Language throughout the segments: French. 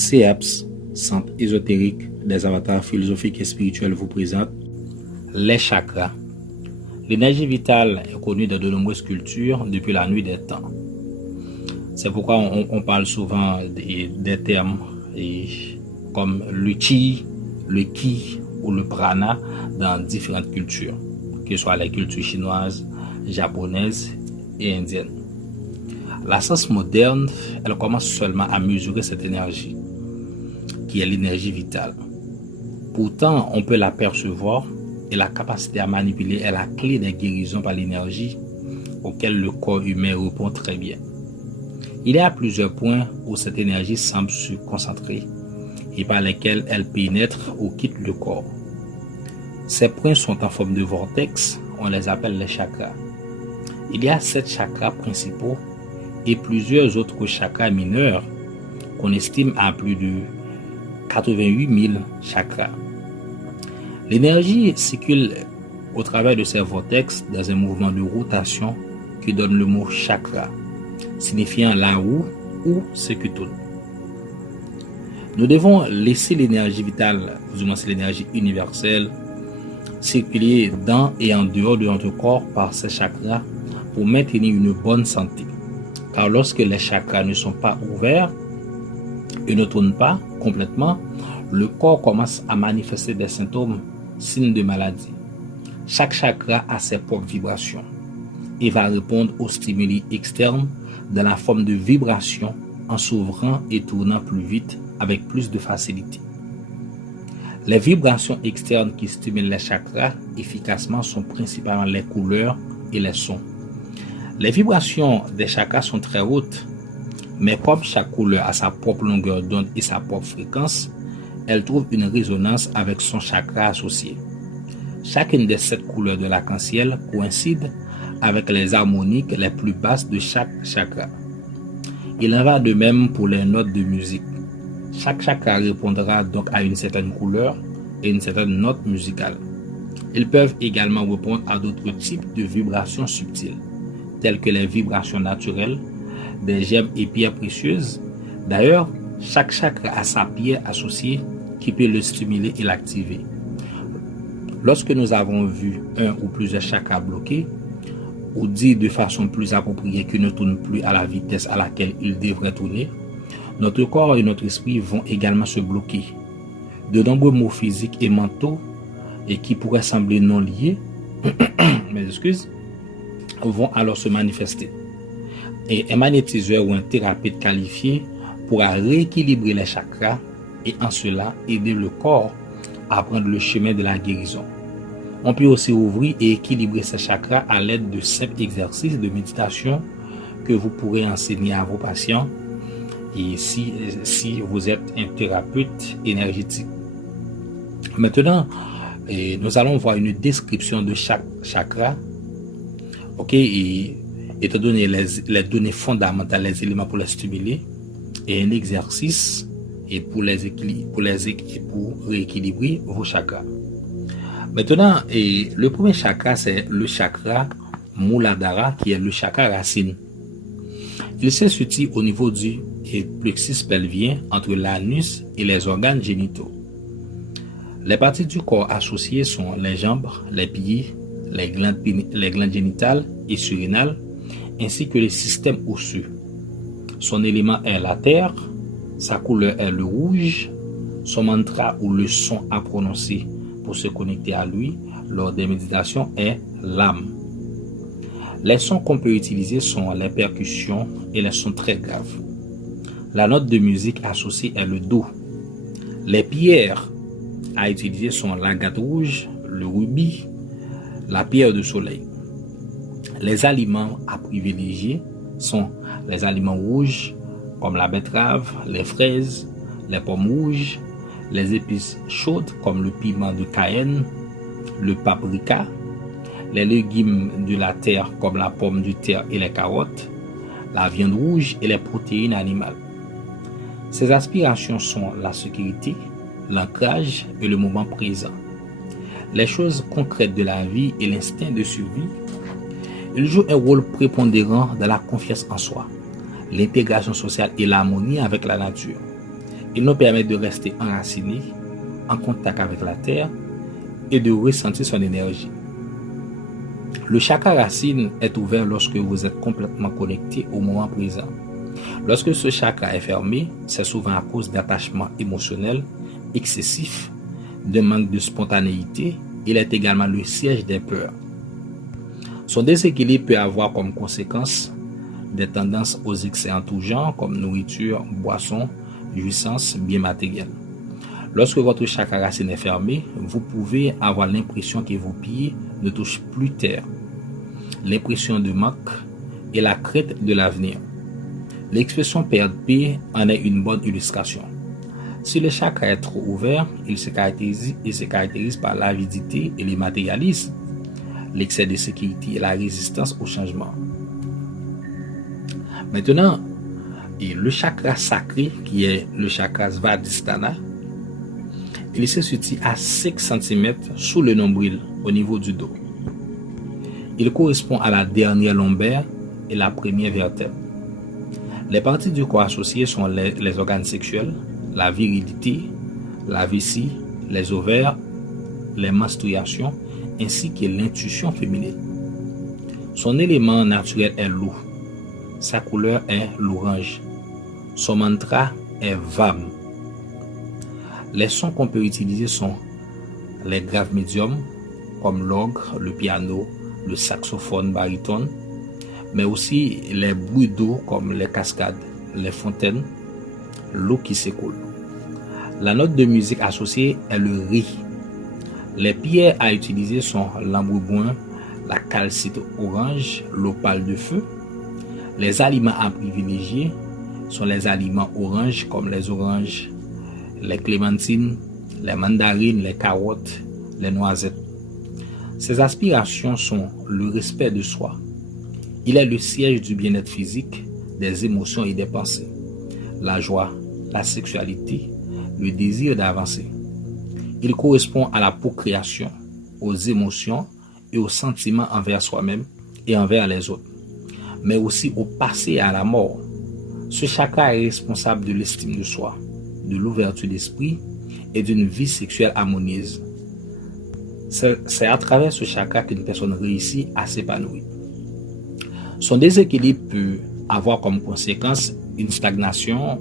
CEPS, Centre ésotérique des avatars philosophiques et spirituels, vous présente les chakras. L'énergie vitale est connue dans de nombreuses cultures depuis la nuit des temps. C'est pourquoi on parle souvent des termes comme le chi, le ki ou le prana dans différentes cultures, que ce soit les cultures chinoises, japonaises et indiennes. La science moderne, elle commence seulement à mesurer cette énergie, qui est l'énergie vitale. Pourtant, on peut l'apercevoir et la capacité à manipuler est la clé des guérisons par l'énergie auquel le corps humain répond très bien. Il y a plusieurs points où cette énergie semble se concentrer et par lesquels elle pénètre ou quitte le corps. Ces points sont en forme de vortex, on les appelle les chakras. Il y a 7 chakras principaux et plusieurs autres chakras mineurs qu'on estime à plus de 88 000 chakras. L'énergie circule au travers de ces vortex dans un mouvement de rotation qui donne le mot chakra, signifiant là où ou ce qui tourne. Nous devons laisser l'énergie vitale, ou moins l'énergie universelle, circuler dans et en dehors de notre corps par ces chakras pour maintenir une bonne santé. Car lorsque les chakras ne sont pas ouverts et ne tournent pas complètement, le corps commence à manifester des symptômes, signes de maladie. Chaque chakra a ses propres vibrations et va répondre aux stimuli externes dans la forme de vibrations en s'ouvrant et tournant plus vite avec plus de facilité. Les vibrations externes qui stimulent les chakras efficacement sont principalement les couleurs et les sons. Les vibrations des chakras sont très hautes, mais comme chaque couleur a sa propre longueur d'onde et sa propre fréquence, elle trouve une résonance avec son chakra associé. Chacune des 7 couleurs de l'arc-en-ciel coïncide avec les harmoniques les plus basses de chaque chakra. Il en va de même pour les notes de musique. Chaque chakra répondra donc à une certaine couleur et une certaine note musicale. Ils peuvent également répondre à d'autres types de vibrations subtiles, telles que les vibrations naturelles, des gemmes et pierres précieuses. D'ailleurs, chaque chakra a sa pierre associée qui peut le stimuler et l'activer. Lorsque nous avons vu un ou plusieurs chakras bloqués, ou dit de façon plus appropriée qu'ils ne tournent plus à la vitesse à laquelle ils devraient tourner, notre corps et notre esprit vont également se bloquer. De nombreux maux physiques et mentaux, et qui pourraient sembler non liés, vont alors se manifester. Et un magnétiseur ou un thérapeute qualifié pourra rééquilibrer les chakras et en cela aider le corps à prendre le chemin de la guérison. On peut aussi ouvrir et équilibrer ces chakras à l'aide de simples exercices de méditation que vous pourrez enseigner à vos patients et si vous êtes un thérapeute énergétique. Maintenant, nous allons voir une description de chaque chakra. Ok, et étant donné les données fondamentales, les éléments pour les stimuler, et un exercice et pour rééquilibrer vos chakras. Maintenant, le premier chakra, c'est le chakra Muladhara, qui est le chakra racine. Il se situe au niveau du plexus pelvien entre l'anus et les organes génitaux. Les parties du corps associées sont les jambes, les pieds, les glandes génitales et surrénales, ainsi que les systèmes osseux. Son élément est la terre, sa couleur est le rouge, son mantra ou le son à prononcer pour se connecter à lui lors des méditations est l'âme. Les sons qu'on peut utiliser sont les percussions et les sons très graves. La note de musique associée est le do. Les pierres à utiliser sont l'agate rouge, le rubis, la pierre de soleil. Les aliments à privilégier sont les aliments rouges comme la betterave, les fraises, les pommes rouges, les épices chaudes comme le piment de Cayenne, le paprika, les légumes de la terre comme la pomme de terre et les carottes, la viande rouge et les protéines animales. Ces aspirations sont la sécurité, l'ancrage et le moment présent. Les choses concrètes de la vie et l'instinct de survie, ils jouent un rôle prépondérant dans la confiance en soi, l'intégration sociale et l'harmonie avec la nature. Il nous permet de rester enracinés, en contact avec la terre et de ressentir son énergie. Le chakra racine est ouvert lorsque vous êtes complètement connecté au moment présent. Lorsque ce chakra est fermé, c'est souvent à cause d'attachements émotionnels excessifs, de manque de spontanéité. Il est également le siège des peurs. Son déséquilibre peut avoir comme conséquence des tendances aux excès en tout genre, comme nourriture, boisson, jouissance, biens matériels. Lorsque votre chakra racine est fermé, vous pouvez avoir l'impression que vos pieds ne touchent plus terre, l'impression de manque et la crainte de l'avenir. L'expression perdre pied en est une bonne illustration. Si le chakra est trop ouvert, il se caractérise par l'avidité et le matérialisme, l'excès de sécurité et la résistance au changement. Maintenant, le chakra sacré, qui est le chakra Svadhisthana, il se situe à 5 cm sous le nombril, au niveau du dos. Il correspond à la dernière lombaire et la première vertèbre. Les parties du corps associées sont les organes sexuels, la virilité, la vessie, les ovaires, les menstruations, ainsi que l'intuition féminine. Son élément naturel est l'eau. Sa couleur est l'orange. Son mantra est VAM. Les sons qu'on peut utiliser sont les graves médiums, comme l'orgue, le piano, le saxophone baryton, mais aussi les bruits d'eau comme les cascades, les fontaines, l'eau qui s'écoule. La note de musique associée est le Ré. Les pierres à utiliser sont l'ambrebrun, la calcite orange, l'opale de feu. Les aliments à privilégier sont les aliments oranges comme les oranges, les clémentines, les mandarines, les carottes, les noisettes. Ces aspirations sont le respect de soi. Il est le siège du bien-être physique, des émotions et des pensées, la joie, la sexualité, le désir d'avancer. Il correspond à la procréation, aux émotions et aux sentiments envers soi-même et envers les autres, mais aussi au passé et à la mort. Ce chakra est responsable de l'estime de soi, de l'ouverture d'esprit et d'une vie sexuelle harmonieuse. C'est à travers ce chakra qu'une personne réussit à s'épanouir. Son déséquilibre peut avoir comme conséquence une stagnation.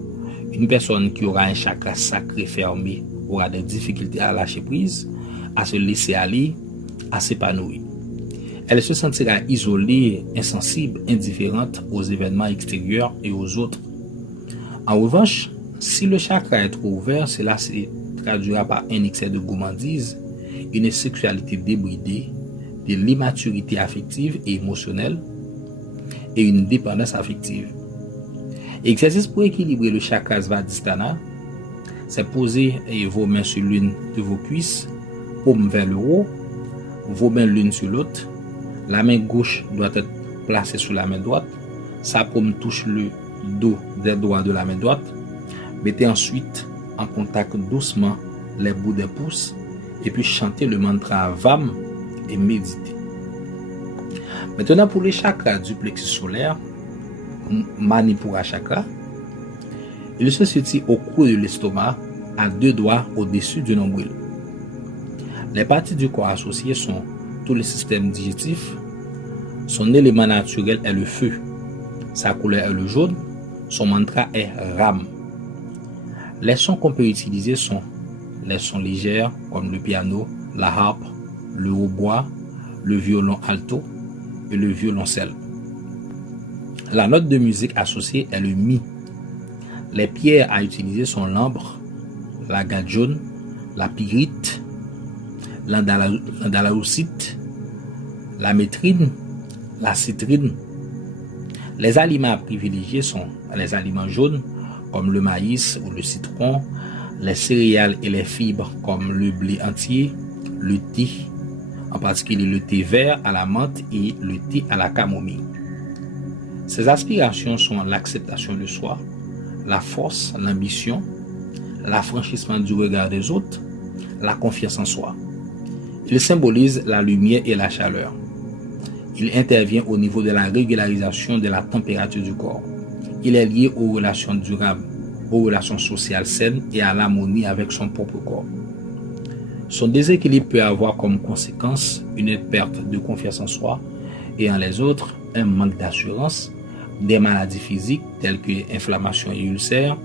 Une personne qui aura un chakra sacré fermé aura des difficultés à lâcher prise, à se laisser aller, à s'épanouir. Elle se sentira isolée, insensible, indifférente aux événements extérieurs et aux autres. En revanche, si le chakra est trop ouvert, cela se traduira par un excès de gourmandise, une sexualité débridée, de l'immaturité affective et émotionnelle et une dépendance affective. Exercice pour équilibrer le chakra Svadhisthana, c'est poser vos mains sur l'une de vos cuisses, paume vers le haut, vos mains l'une sur l'autre. La main gauche doit être placée sur la main droite. Sa paume touche le dos des doigts de la main droite. Mettez ensuite en contact doucement les bouts des pouces et puis chantez le mantra VAM et méditez. Maintenant pour les chakras du plexus solaire, Manipura chakra, il se situe au creux de l'estomac, à 2 doigts au-dessus du nombril. Les parties du corps associées sont tout le système digestif. Son élément naturel est le feu. Sa couleur est le jaune. Son mantra est RAM. Les sons qu'on peut utiliser sont les sons légers comme le piano, la harpe, le hautbois, le violon alto et le violoncelle. La note de musique associée est le Mi. Les pierres à utiliser sont l'ambre, l'agate jaune, la pyrite, l'andalusite, la métrine, la citrine. Les aliments à privilégier sont les aliments jaunes comme le maïs ou le citron, les céréales et les fibres comme le blé entier, le thé, en particulier le thé vert à la menthe et le thé à la camomille. Ces aspirations sont l'acceptation de soi, la force, l'ambition, l'affranchissement du regard des autres, la confiance en soi. Il symbolise la lumière et la chaleur. Il intervient au niveau de la régularisation de la température du corps. Il est lié aux relations durables, aux relations sociales saines et à l'harmonie avec son propre corps. Son déséquilibre peut avoir comme conséquence une perte de confiance en soi et en les autres, un manque d'assurance, des maladies physiques telles que inflammation et ulcères,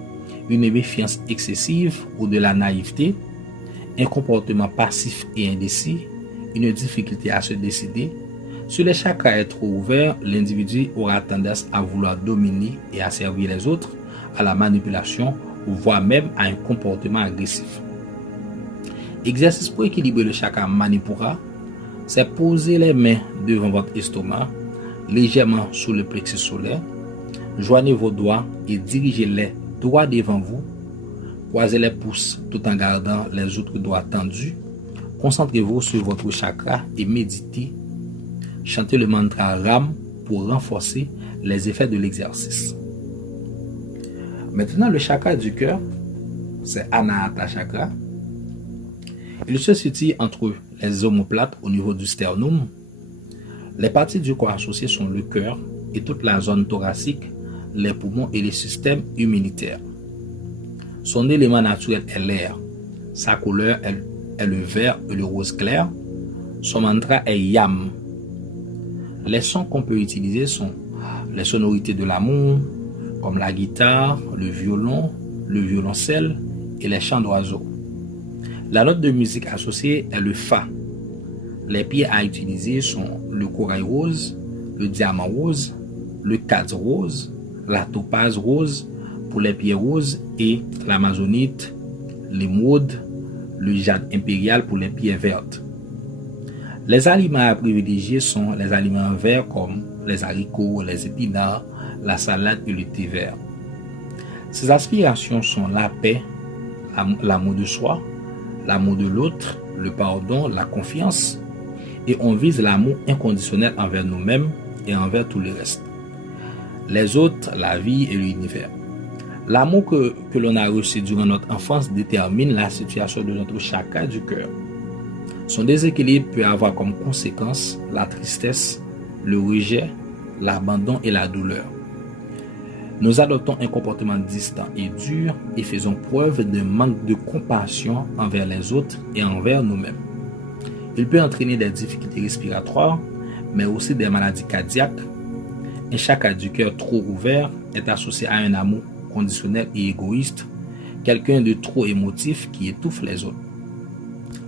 une méfiance excessive ou de la naïveté, un comportement passif et indécis, une difficulté à se décider. Si le chakra est trop ouvert, l'individu aura tendance à vouloir dominer et à servir les autres, à la manipulation, voire même à un comportement agressif. Exercice pour équilibrer le chakra Manipura, c'est poser les mains devant votre estomac, légèrement sous le plexus solaire, joignez vos doigts et dirigez-les droit devant vous, croisez les pouces tout en gardant les autres doigts tendus, concentrez-vous sur votre chakra et méditez. Chantez le mantra Ram pour renforcer les effets de l'exercice. Maintenant, le chakra du cœur, c'est Anahata Chakra. Il se situe entre les omoplates au niveau du sternum. Les parties du corps associées sont le cœur et toute la zone thoracique, les poumons et les systèmes immunitaires. Son élément naturel est l'air. Sa couleur est le vert et le rose clair. Son mantra est Yam. Les sons qu'on peut utiliser sont les sonorités de l'amour, comme la guitare, le violoncelle et les chants d'oiseaux. La note de musique associée est le Fa. Les pierres à utiliser sont le corail rose, le diamant rose, le cadre rose, la topaze rose pour les pierres roses et l'amazonite, l'émeraude, le jade impérial pour les pierres vertes. Les aliments à privilégier sont les aliments verts comme les haricots, les épinards, la salade et le thé vert. Ces aspirations sont la paix, l'amour de soi, l'amour de l'autre, le pardon, la confiance, et on vise l'amour inconditionnel envers nous-mêmes et envers tout le reste. Les autres, la vie et l'univers. L'amour que l'on a reçu durant notre enfance détermine la situation de notre chakra du cœur. Son déséquilibre peut avoir comme conséquence la tristesse, le rejet, l'abandon et la douleur. Nous adoptons un comportement distant et dur et faisons preuve d'un manque de compassion envers les autres et envers nous-mêmes. Il peut entraîner des difficultés respiratoires, mais aussi des maladies cardiaques. Un chakra du cœur trop ouvert est associé à un amour conditionnel et égoïste, quelqu'un de trop émotif qui étouffe les autres.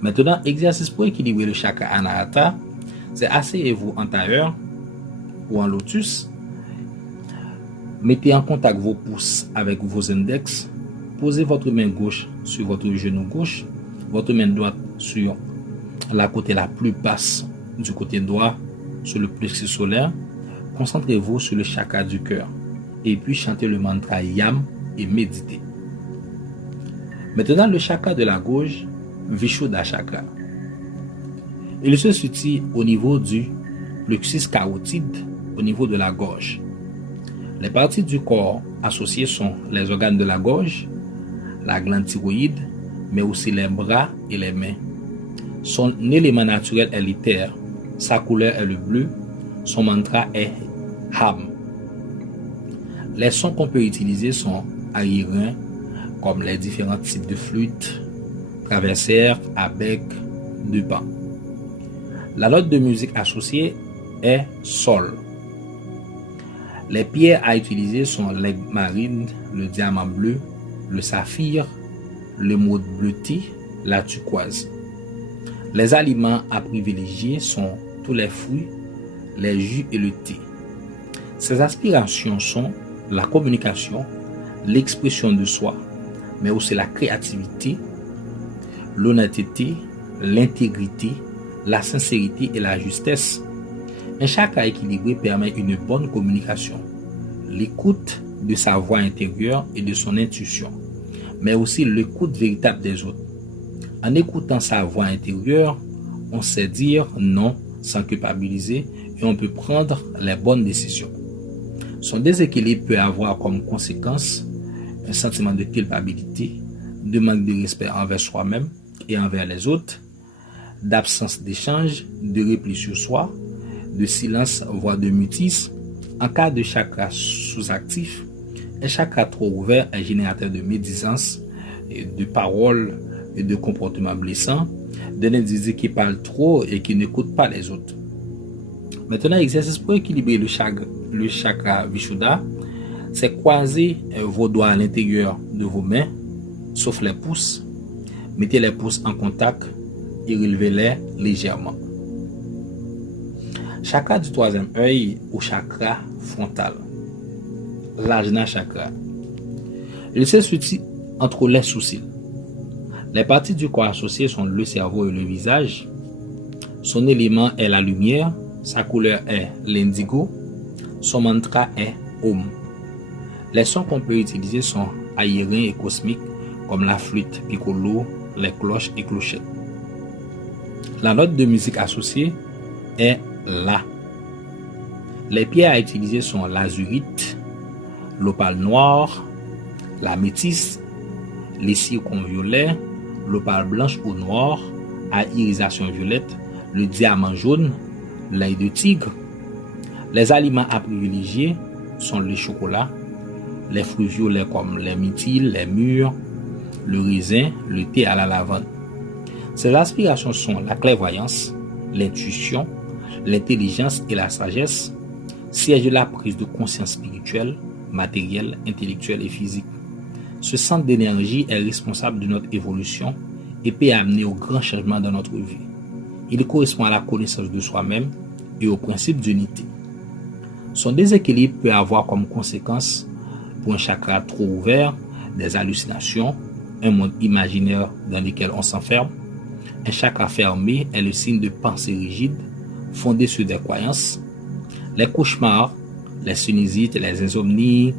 Maintenant, exercice pour équilibrer le chakra Anahata, c'est asseyez-vous en tailleur ou en lotus. Mettez en contact vos pouces avec vos index. Posez votre main gauche sur votre genou gauche, votre main droite sur la côté la plus basse du côté droit sur le plexus solaire. Concentrez-vous sur le chakra du cœur et puis chantez le mantra Yam et méditez. Maintenant, le chakra de la gauche, Vishuddha Chakra. Il se situe au niveau du plexus carotide, au niveau de la gorge. Les parties du corps associées sont les organes de la gorge, la glande thyroïde, mais aussi les bras et les mains. Son élément naturel est l'éther, sa couleur est le bleu, son mantra est Ham. Les sons qu'on peut utiliser sont aériens, comme les différents types de flûtes, traversières, à bec, de pan. La note de musique associée est Sol. Les pierres à utiliser sont l'aigle marine, le diamant bleu, le saphir, l'émeraude bleutée, la turquoise. Les aliments à privilégier sont tous les fruits, les jus et le thé. Ces aspirations sont la communication, l'expression de soi, mais aussi la créativité, l'honnêteté, l'intégrité, la sincérité et la justesse. Un chakra équilibré permet une bonne communication, l'écoute de sa voix intérieure et de son intuition, mais aussi l'écoute véritable des autres. En écoutant sa voix intérieure, on sait dire non sans culpabiliser et on peut prendre les bonnes décisions. Son déséquilibre peut avoir comme conséquence un sentiment de culpabilité, de manque de respect envers soi-même et envers les autres, d'absence d'échange, de repli sur soi, de silence voire de mutisme. En cas de chakra sous-actif, Un chakra trop ouvert est générateur de médisance, de paroles et de comportements blessants, d'un individu qui parle trop et qui n'écoute pas les autres. Maintenant, exercice pour équilibrer le chakra Vishuddha, c'est croiser vos doigts à l'intérieur de vos mains, sauf les pouces. Mettez les pouces en contact et relevez-les légèrement. Chakra du troisième œil ou chakra frontal. L'Ajna chakra. Il se situe entre les sourcils. Les parties du corps associées sont le cerveau et le visage. Son élément est la lumière. Sa couleur est l'indigo. Son mantra est Om. Les sons qu'on peut utiliser sont aériens et cosmiques comme la flûte piccolo, les cloches et clochettes. La note de musique associée est La. Les pierres à utiliser sont l'azurite, l'opale noire, la métisse, les zircons violets, l'opale blanche ou noire à irisation violette, le diamant jaune, l'œil de tigre. Les aliments à privilégier sont le chocolat, les fruits violets comme les myrtilles, les mûres, le raisin, le thé à la lavande. Ces aspirations sont la clairvoyance, l'intuition, l'intelligence et la sagesse, siège de la prise de conscience spirituelle, matérielle, intellectuelle et physique. Ce centre d'énergie est responsable de notre évolution et peut amener au grand changement dans notre vie. Il correspond à la connaissance de soi-même et au principe d'unité. Son déséquilibre peut avoir comme conséquence, pour un chakra trop ouvert, des hallucinations, un monde imaginaire dans lequel on s'enferme. Un chakra fermé est le signe de pensées rigides, fondées sur des croyances. Les cauchemars, les sinusites, les insomnies,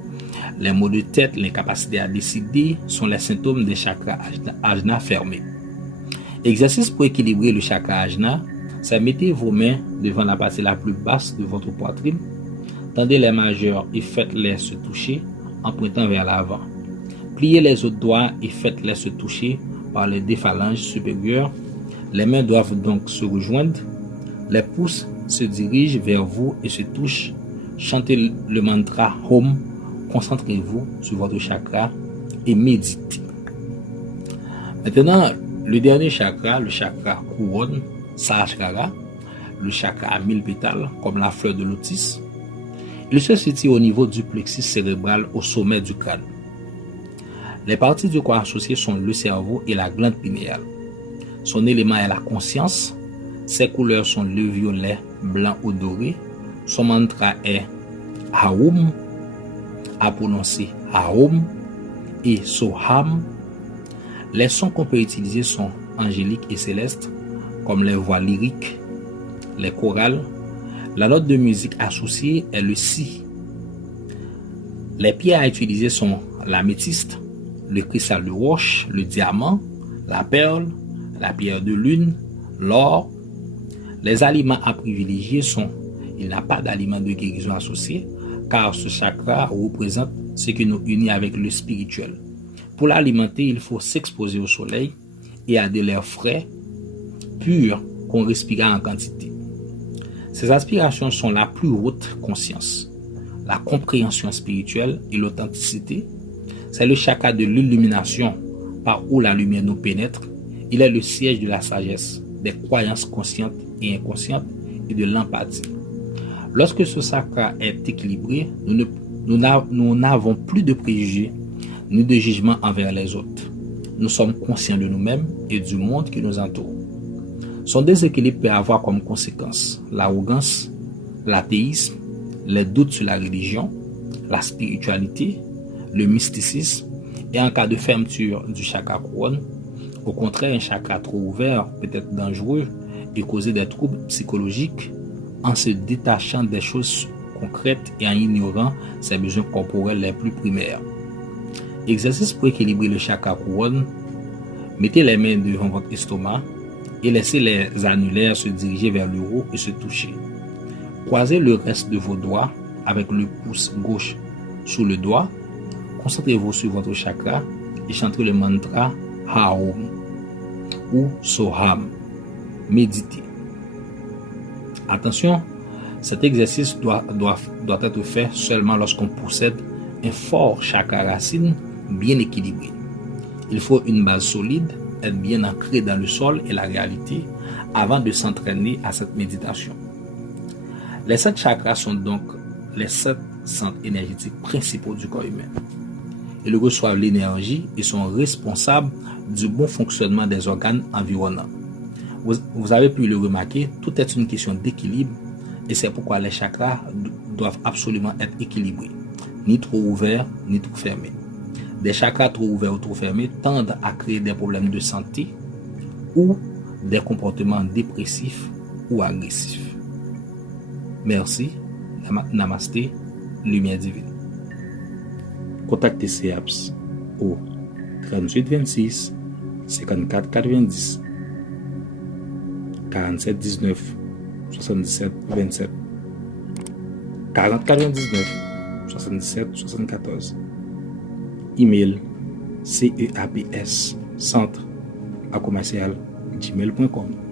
les maux de tête, l'incapacité à décider sont les symptômes des chakras Ajna fermés. Exercice pour équilibrer le chakra Ajna, c'est mettez vos mains devant la partie la plus basse de votre poitrine, tendez les majeurs et faites-les se toucher en pointant vers l'avant. Pliez les autres doigts et faites-les se toucher par les deux phalanges supérieures. Les mains doivent donc se rejoindre. Les pouces se dirigent vers vous et se touchent. Chantez le mantra Om. Concentrez-vous sur votre chakra et méditez. Maintenant, le dernier chakra, le chakra couronne, Sahasrara, le chakra à 1000 pétales, comme la fleur de lotus. Il se situe au niveau du plexus cérébral au sommet du crâne. Les parties du corps associées sont le cerveau et la glande pinéale. Son élément est la conscience. Ses couleurs sont le violet, blanc ou doré. Son mantra est Aum, à prononcer Aum et Soham. Les sons qu'on peut utiliser sont angéliques et célestes, comme les voix lyriques, les chorales. La note de musique associée est le Si. Les pierres à utiliser sont la métiste, le cristal de roche, le diamant, la perle, la pierre de lune, l'or. Les aliments à privilégier sont, il n'y a pas d'aliments de guérison associés, car ce chakra représente ce qui nous unit avec le spirituel. Pour l'alimenter, il faut s'exposer au soleil et à de l'air frais, pur, qu'on respire en quantité. Ces aspirations sont la plus haute conscience, la compréhension spirituelle et l'authenticité. C'est le chakra de l'illumination par où la lumière nous pénètre. Il est le siège de la sagesse, des croyances conscientes et inconscientes et de l'empathie. Lorsque ce chakra est équilibré, nous n'avons plus de préjugés ni de jugement envers les autres. Nous sommes conscients de nous-mêmes et du monde qui nous entoure. Son déséquilibre peut avoir comme conséquence l'arrogance, l'athéisme, les doutes sur la religion, la spiritualité, le mysticisme et en cas de fermeture du chakra couronne. Au contraire, un chakra trop ouvert peut être dangereux et causer des troubles psychologiques en se détachant des choses concrètes et en ignorant ses besoins corporels les plus primaires. Exercice pour équilibrer le chakra couronne. Mettez les mains devant votre estomac et laissez les annulaires se diriger vers le haut et se toucher. Croisez le reste de vos doigts avec le pouce gauche sous le doigt. Concentrez-vous sur votre chakra et chantez le mantra Aum ou Soham. Méditez. Attention, cet exercice doit être fait seulement lorsqu'on possède un fort chakra racine bien équilibré. Il faut une base solide, être bien ancré dans le sol et la réalité avant de s'entraîner à cette méditation. Les 7 chakras sont donc les 7 centres énergétiques principaux du corps humain. Ils reçoivent l'énergie et sont responsables du bon fonctionnement des organes environnants. Vous avez pu le remarquer, tout est une question d'équilibre et c'est pourquoi les chakras doivent absolument être équilibrés, ni trop ouverts, ni trop fermés. Des chakras trop ouverts ou trop fermés tendent à créer des problèmes de santé ou des comportements dépressifs ou agressifs. Merci, Namasté, Lumière Divine. Contactez CEAPS au 38 26 54 90 47 19 77 27 40 99 77 74. Email ceaps centre@gmail.com.